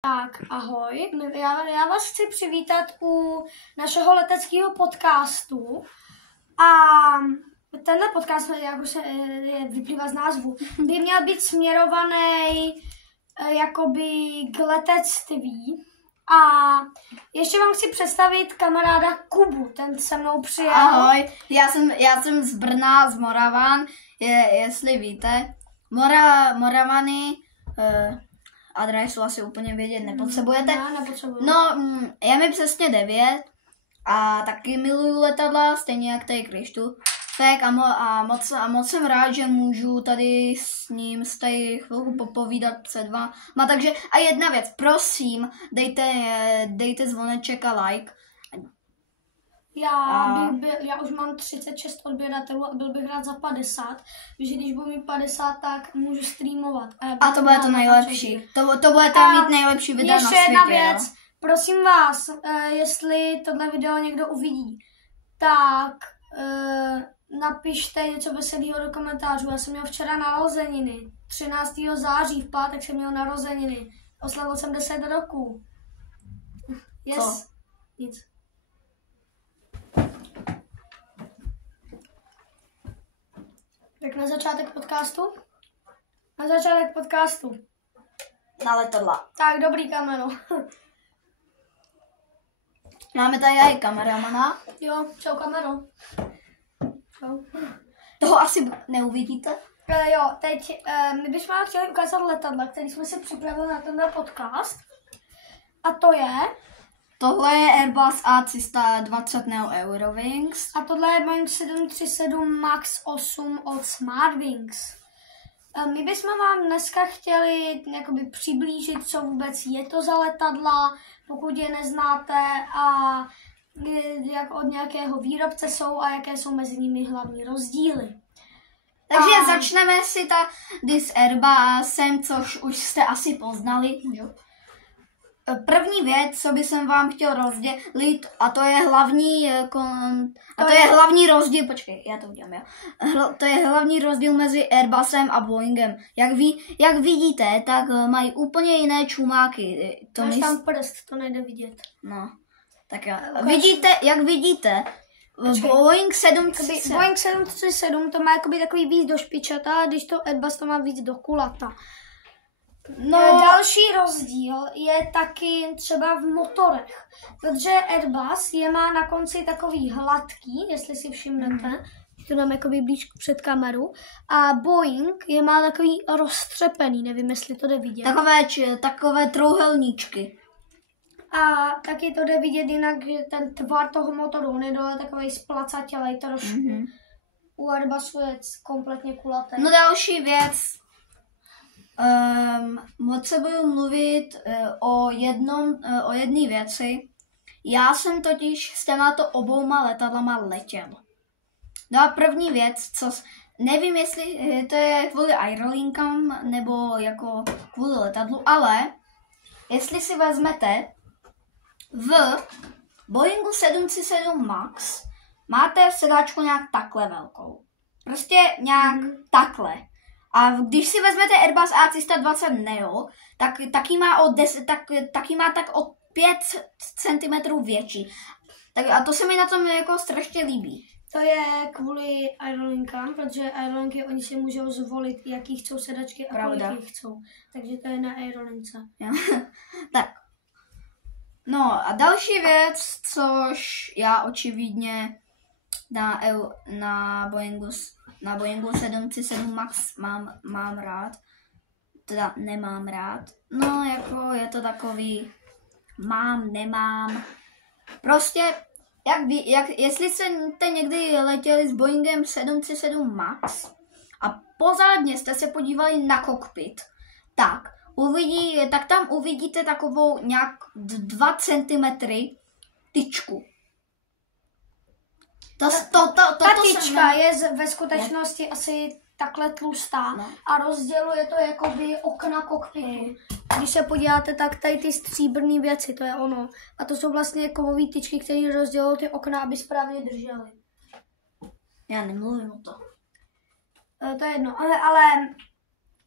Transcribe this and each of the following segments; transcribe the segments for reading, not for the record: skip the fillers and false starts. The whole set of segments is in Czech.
Tak, ahoj. Já vás chci přivítat u našeho leteckého podcastu. A tenhle podcast, jak už se vyplývá z názvu, by měl být směrovaný jakoby k letectví. A ještě vám chci představit kamaráda Kubu, ten se mnou přijel. Ahoj, já jsem z Brna, z Moravan, jestli víte. Moravany, adresu asi úplně vědět nepotřebujete. Nepotřebuji. No, je mi přesně 9 a taky miluju letadla, stejně jak tady Krištu. Tak a moc jsem rád, že můžu tady s ním chvilku popovídat před váma. Takže a jedna věc, prosím, dejte zvoneček a like. Já už mám 36 odběratelů a byl bych rád za 50, že když budu mít 50, tak můžu streamovat. A to bude to nejlepší. To bude tam mít nejlepší video na světě. Ještě jedna věc, jo? Prosím vás, jestli tohle video někdo uvidí, tak napište něco veselého do komentářů. Já jsem měl včera narozeniny, 13. září, v pátek jsem měl narozeniny, oslavil jsem 10 roků. Yes. Co? Nic. Tak na začátek podcastu? Na začátek podcastu. Na letadla. Tak, dobrý, kamero. Máme tady i kameramana. Jo, čau, kamero. Čau. Toho asi neuvidíte. Jo, teď my bychom vám chtěli ukázat letadla, který jsme si připravili na tenhle podcast. A to je... Tohle je Airbus A320 Neo Eurowings. A tohle je Boeing 737 MAX 8 od Smartwings. My bychom vám dneska chtěli jakoby přiblížit, co vůbec je to za letadla, pokud je neznáte, a jak od nějakého výrobce jsou a jaké jsou mezi nimi hlavní rozdíly. Takže začneme si tady s Airbusem, což už jste asi poznali. Můžu? První věc, co bych vám chtěl rozdělit, a to je hlavní rozdíl, počkej, já to udělám, jo. To je hlavní rozdíl mezi Airbusem a Boeingem. Jak vidíte, tak mají úplně jiné čumáky. Máš tam prst, to nejde vidět. No, tak jo. Jak vidíte, Boeing 737 to má jakoby takový víc do špičata, a když to Airbus to má víc do kulata. No, další rozdíl je taky třeba v motorech, protože Airbus je má na konci takový hladký, jestli si všimnete, to dám jakoby blíž před kameru, a Boeing je má takový roztřepený, nevím, jestli to jde vidět. Takové trouhelníčky. A taky to jde vidět jinak, že ten tvar toho motoru, on je dole takovej splacatělej trošku. Mm-hmm. U Airbusu je kompletně kulatý. No, další věc. Moc se budu mluvit o jedné věci. Já jsem totiž s těmato obouma letadlama letěl. No a první věc, nevím, jestli to je kvůli aerolinkám nebo jako kvůli letadlu, ale jestli si vezmete v Boeingu 737 MAX máte sedačku nějak takhle velkou. Prostě nějak takhle. A když si vezmete Airbus A320 Neo, tak taky má tak o 5 cm větší. A to se mi na tom jako strašně líbí. To je kvůli aerolinkám, protože aerolinky oni si můžou zvolit, jaký chcou sedačky a kolik jich chcou. Takže to je na aerolince. Tak. No a další věc, což já očividně na Boeingu 737 MAX mám rád, teda nemám rád. No, jako je to takový nemám. Prostě, jestli jste někdy letěli s Boeingem 737 MAX a pozádně jste se podívali na kokpit, tak tam uvidíte takovou nějak 2 cm tyčku. Ta tyčka je ve skutečnosti asi takhle tlustá, no. A rozděluje to jakoby okna kokpitu. Když se podíváte, tak tady ty stříbrné věci, to je ono. A to jsou vlastně kovové tyčky, které rozdělují ty okna, aby správně držely. Já nemluvím o to. To je jedno, ale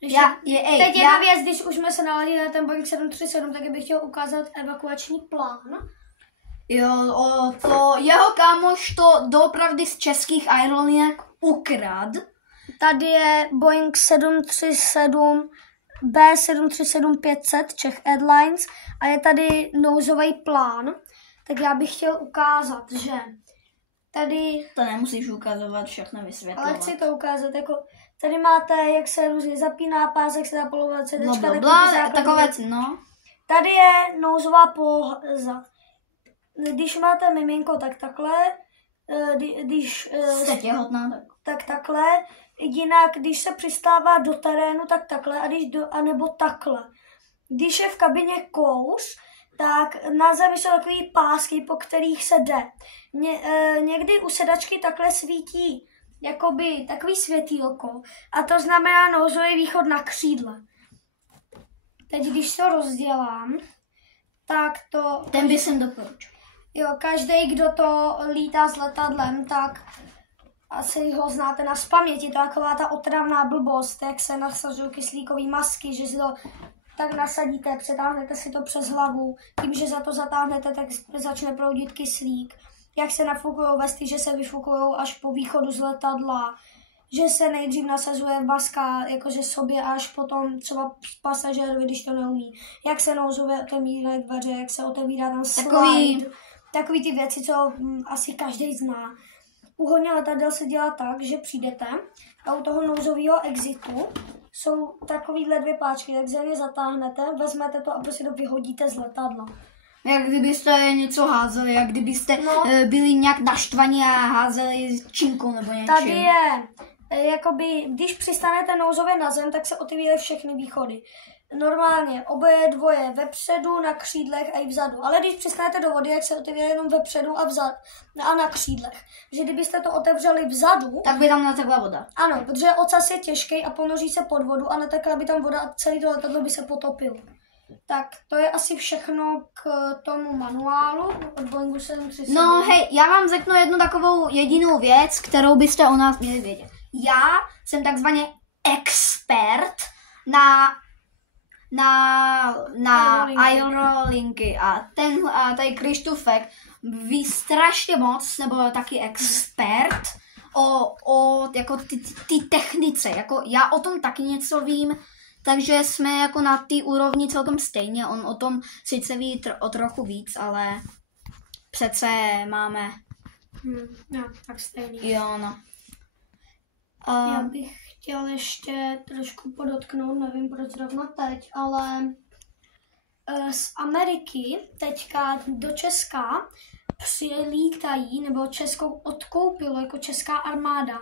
Teď jedna věc, když už jsme se naladili na ten Boeing 737, tak bych chtěl ukázat evakuační plán. Jo, to jeho kámoš to doopravdy z českých aerolinek ukrad. Tady je Boeing 737 B737-500 Czech Airlines a je tady nouzový plán. Tak já bych chtěl ukázat, že tady... To nemusíš ukazovat, všechno vysvětlovat. Ale chci to ukázat, jako tady máte, jak se různě zapíná pás, jak se dá polovat CDčka. Takové, no. Tady je nouzová póza. Když máte miminko, tak takhle. Když jste těhotná, tak takhle. Jinak, když se přistává do terénu, tak takhle, anebo takhle. Když je v kabině kous, tak na zemi jsou takový pásky, po kterých se jde. Někdy u sedačky takhle svítí jakoby takový světýlko a to znamená nouzový východ na křídle. Teď, když to rozdělám, tak to... Ten by jsem doporučil. Jo, každý, kdo to lítá s letadlem, tak asi ho znáte na spaměti. To je taková ta otravná blbost, jak se nasazují kyslíkové masky, že si to tak nasadíte, přetáhnete si to přes hlavu. Tím, že za to zatáhnete, tak začne proudit kyslík. Jak se nafukují vesty, že se vyfukují až po východu z letadla. Že se nejdřív nasazuje maska jakože sobě až potom třeba pasažérovi, když to neumí. Jak se nouzově otevírají dveře, jak se otevírá tam slide. Takový ty věci, co asi každý zná. U hodně letadel se dělá tak, že přijdete a u toho nouzového exitu jsou takovýhle dvě páčky, tak ze mě zatáhnete, vezmete to a prostě to vyhodíte z letadla. Jak kdybyste něco házeli, jak kdybyste byli nějak naštvaní a házeli činkou nebo něčím. Tady je, jakoby, když přistanete nouzově na zem, tak se otevírají všechny východy. Normálně oboje dvoje vepředu, na křídlech a i vzadu. Ale když přistanete do vody, jak se otevírají jenom vepředu a na křídlech. Že kdybyste to otevřeli vzadu, tak by tam natekla voda. Ano, protože ocas je těžký a ponoří se pod vodu a natekla by tam voda a celý to letadlo by se potopilo. Tak to je asi všechno k tomu manuálu od Boeingu 737. No hej, já vám řeknu jednu takovou jedinou věc, kterou byste o nás měli vědět. Já jsem takzvaně expert na aerolinky a tady Krištofek ví strašně moc, nebo taky expert o jako ty technice, jako já o tom taky něco vím, takže jsme jako na té úrovni celkem stejně, on o tom sice ví o trochu víc, ale přece máme... No, tak stejný. Jo, no. Já bych chtěl ještě trošku podotknout, nevím proč zrovna teď, ale z Ameriky teďka do Česka přilítají, nebo Českou odkoupilo jako česká armáda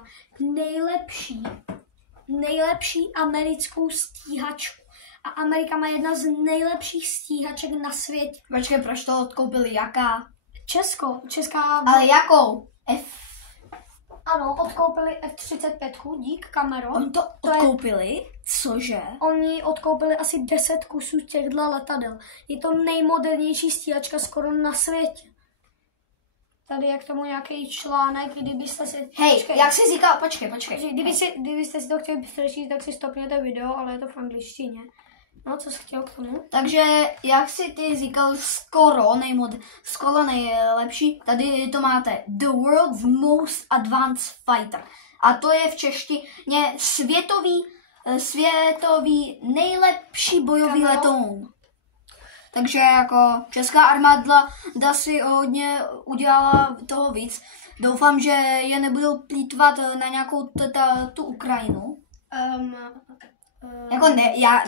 nejlepší americkou stíhačku. A Amerika má jedna z nejlepších stíhaček na světě. Počkej, proč to odkoupili? Jaká? Česká... Ale jakou? Ano, odkoupili F-35, dík Camero. Oni to odkoupili? Cože? Oni odkoupili asi 10 kusů těchto letadel. Je to nejmodernější stíhačka skoro na světě. Tady je k tomu nějaký článek, kdybyste si... Hej, jak jsi říkal, počkej. Kdybyste si to chtěli přečíst, tak si stopněte video, ale je to v angličtině. No, co jsi chtěl k tomu? Takže, jak jsi ty říkal, skoro nejlepší, tady to máte The World's Most Advanced Fighter. A to je v češtině světový nejlepší bojový letoun. Takže jako česká armáda si hodně udělala toho víc. Doufám, že je nebudou plýtvat na nějakou tu Ukrajinu. Jako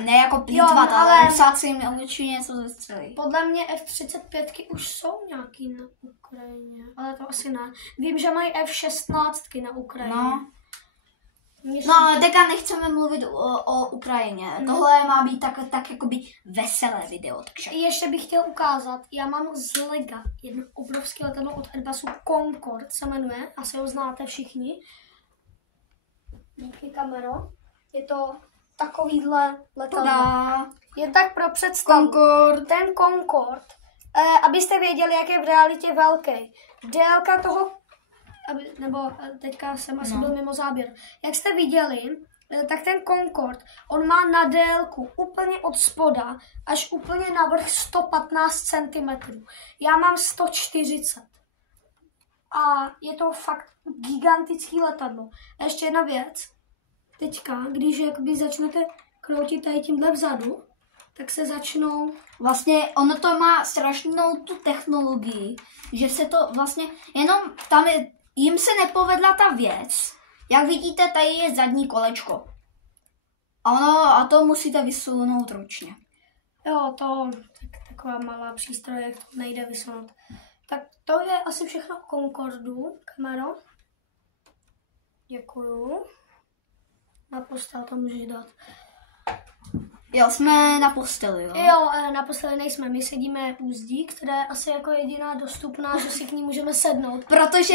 ne jako plýtvat, ale musát si jim naučit něco zestřelit. Podle mě F-35 už jsou nějaký na Ukrajině, ale to asi ne. Vím, že mají F-16 na Ukrajině. No, ale teďka nechceme mluvit o Ukrajině. Tohle má být tak jakoby veselé video. Takže. Ještě bych chtěl ukázat, já mám z Lega jedno obrovské letadlo od Airbusu Concorde se jmenuje, asi ho znáte všichni. Díky Camero. Je to takovýhle letadlo. Je tak pro představu. Ten Concorde, abyste věděli, jak je v realitě velký. Délka toho, nebo teďka jsem asi byl mimo záběr. Jak jste viděli, tak ten Concorde, on má na délku úplně od spoda až úplně na vrch 115 cm. Já mám 140. A je to fakt gigantický letadlo. A ještě jedna věc. Teďka, když jakoby začnete kroutit tady tímhle vzadu, tak se začnou... Vlastně ono to má strašnou tu technologii, že se to vlastně jenom tam jim se nepovedla ta věc. Jak vidíte, tady je zadní kolečko. A to musíte vysunout ručně. Jo, taková malá přístroj, jak to nejde vysunout. Tak to je asi všechno o Concordu, kamero. Děkuju. Na postel to můžeš dát. Jo, jsme na posteli, jo? Jo, na posteli nejsme, my sedíme u zdí, která je asi jako jediná dostupná, že si k ní můžeme sednout. Protože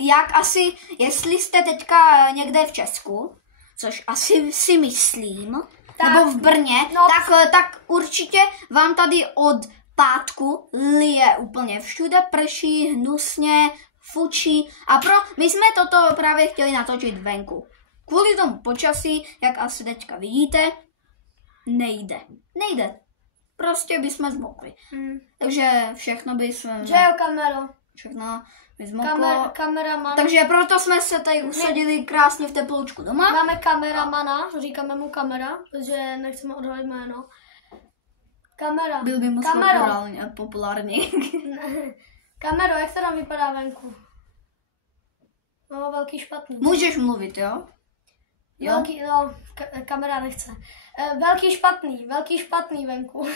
jak asi, jestli jste teďka někde v Česku, což asi si myslím, tak, nebo v Brně, no, tak určitě vám tady od pátku lije úplně všude, prší, hnusně, fučí a my jsme toto právě chtěli natočit venku. Kvůli tomu počasí, jak asi teďka vidíte, nejde. Prostě bychom zmokli. Takže všechno bychom... Že jo, kamero? Všechno by zmoklo. Kameraman. Takže proto jsme se tady usadili krásně v teploučku doma. Máme kameramana, říkáme mu kamera, protože nechceme odhalit jméno. Kamera. Byl by moc populární. Kamero, jak to tam vypadá venku? No, velký špatný. Můžeš mluvit, jo? Velký, no, kamera nechce. Velký špatný venku.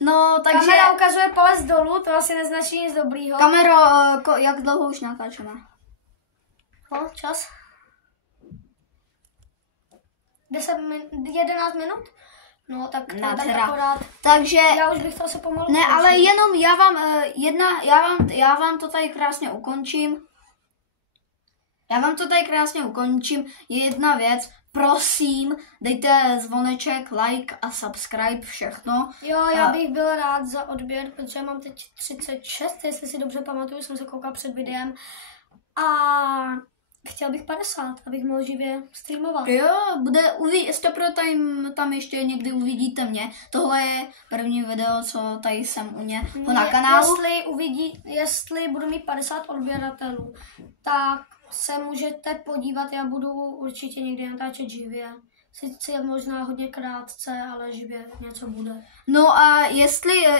No, takže... Kamera ukazuje palec dolů, to asi neznačí nic dobrýho. Kamero, jak dlouho už natáčíme? No, čas. 11 minut? No, tak akorát. Takže... Já už bych to asi pomalu... Ne, ale jenom já vám to tady krásně ukončím. Jedna věc, prosím, dejte zvoneček, like a subscribe, všechno. Jo, já bych byl rád za odběr, protože mám teď 36, jestli si dobře pamatuju, jsem se koukal před videem. A chtěl bych 50, abych mohl živě streamovat. Jo, tam ještě někdy uvidíte mě. Tohle je první video, co tady jsem u něho na kanálu. Jestli budu mít 50 odběratelů, tak se můžete podívat, já budu určitě někdy natáčet živě. Sice možná hodně krátce, ale živě něco bude. No a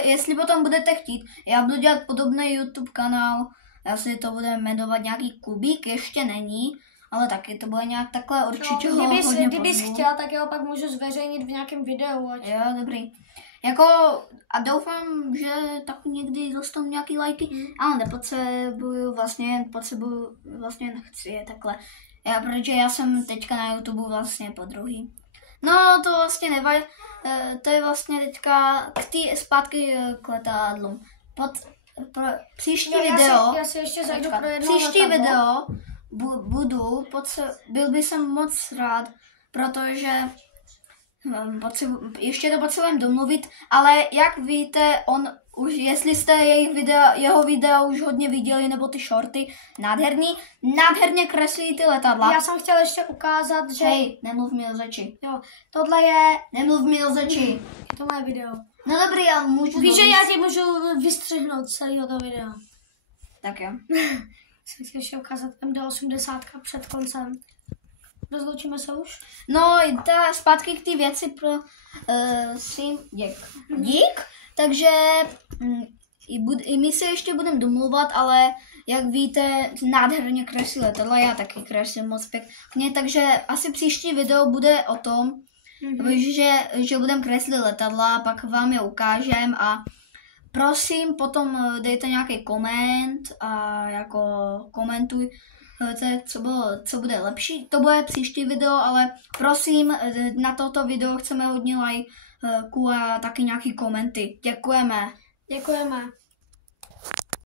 jestli potom budete chtít, já budu dělat podobný YouTube kanál, já si to bude jmenovat nějaký Kubík, ještě není, ale taky to bude nějak takhle určitě kdybys chtěl, tak jo, pak můžu zveřejnit v nějakém videu. Jo, dobrý. A doufám, že tak někdy dostanu nějaký lajky, ale nepotřebuju vlastně nechci je takhle. Protože já jsem teďka na YouTube vlastně podruhý. No, to vlastně nevadí, to je vlastně teďka zpátky k letadlům. Příští video byl by jsem moc rád, protože ještě to potřebujeme domluvit, ale jak víte, jestli jste jeho videa už hodně viděli, nebo ty shorty, nádherně kreslí ty letadla. Já jsem chtěl ještě ukázat, že... Hej, nemluv mi o řeči. Jo, tohle je... Nemluv mi o řeči. Je to moje video. No dobrý, ale můžu... Víš, že já ti můžu vystřihnout celého toho videa. Tak jo. Jsem chtěl ještě ukázat MD80 před koncem. Rozloučíme se už? No, zpátky k té věci pro dík. Takže i my se ještě budeme domluvat, ale jak víte, nádherně kreslí letadla, já taky kreslím moc pěkně, takže asi příští video bude o tom, že budeme kreslit letadla, pak vám je ukážem a prosím, potom dejte nějaký koment a jako komentuj, co bude lepší. To bude příští video, ale prosím, na toto video chceme hodně lajků a taky nějaký komenty. Děkujeme. Děkujeme.